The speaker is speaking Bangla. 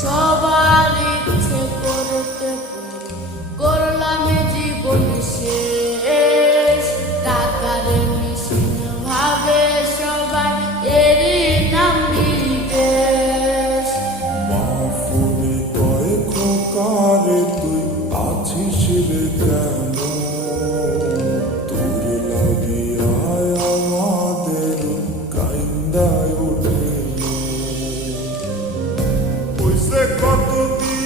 সবার ইচ্ছে করতে করলাম জীবন শেষ। টাকার মেশিন ভাবে সবাই, এরই নাম বিদেশ। মাহফুলি কয় খোকারে তুই আছিস রে কেন? তোর লাগিয়ায় আমাদের কাইন্দায় ওঠে। কইছে কতদিন